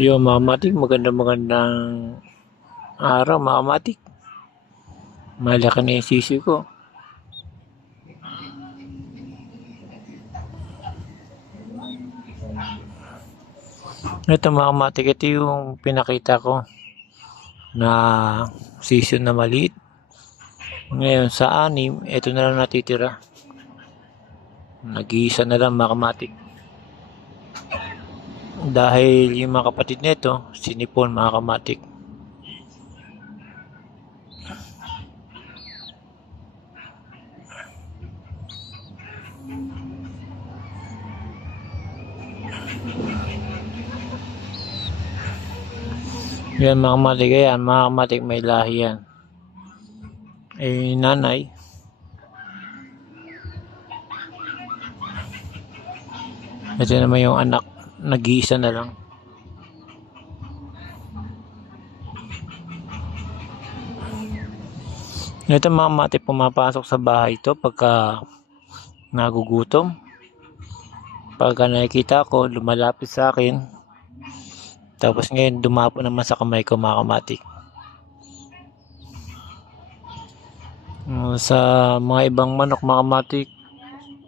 Yo, mga matik, maganda magandang araw, mga matik. Malaki na yung sisi ko. Ito mga matik, ito yung pinakita ko na season na maliit. Ngayon sa anim, ito na lang natitira. Nag-iisa na lang mga matik. Dahil yung mga kapatid nito, sinipon mga kamatik. Yan mga kamatik, ayan, mga kamatik may lahi yan. Eh, nanay, ito naman yung anak, nag-iisa na lang. Ito mga mati pumapasok sa bahay to pagka nagugutom. Pagka nakikita ko, lumalapit sa akin. Tapos ngayon, dumapo naman sa kamay ko mga kamatik. Uh, Sa mga ibang manok mga kamatik,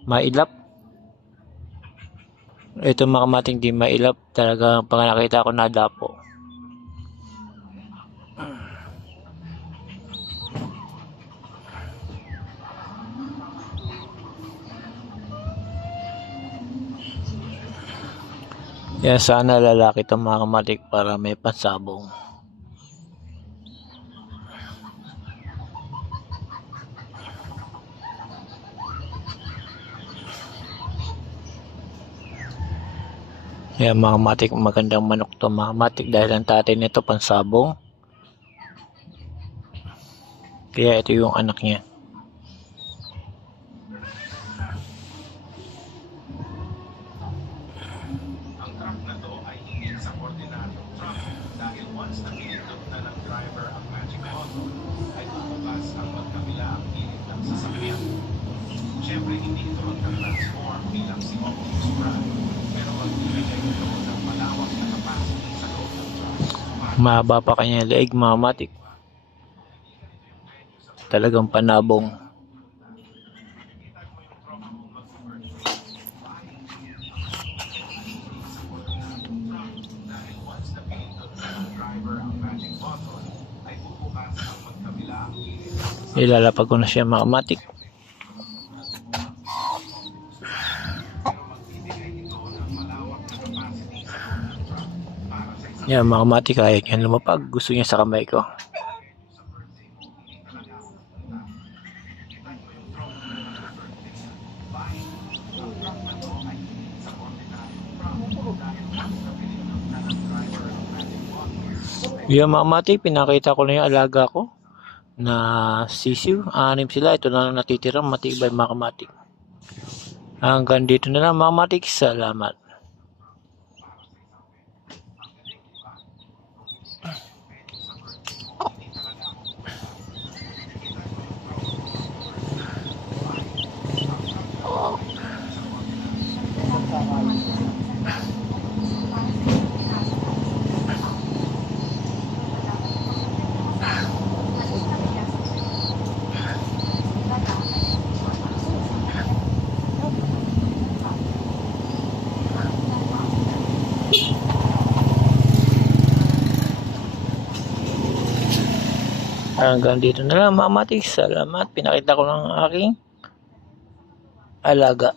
mailap. Ito mga kamating di mailap. Talaga pag nakita ko nadapo. Yan sana lalaki itong mga kamatik para may pansabong. Yan mga matik, magandang manok to mga matik dahil ang tatay nito pansabong. Kaya ito yung anak niya. Ang truck na to ay hindi sa ordinaryong truck dahil once na pinindot na ng driver ang magic button ay bubukas ang magkabilang gilid ng sasakyan. Siyempre hindi ito magka-transform bilang si Optimus Prime Mahaba pa kanya leeg mga. Talagang panabong. Ilalapag ko na siya mga. Yan mga matik kaya niya lumapag. Gusto niya sa kamay ko. Yan mga matik, pinakita ko na yung alaga ko na sisiw. Anim sila. Ito na lang natitira. Matibay mga kamatik. Hanggang dito na lang mga matik. Salamat. Hanggang dito na lang mga matik. Salamat. Pinakita ko ang aking alaga.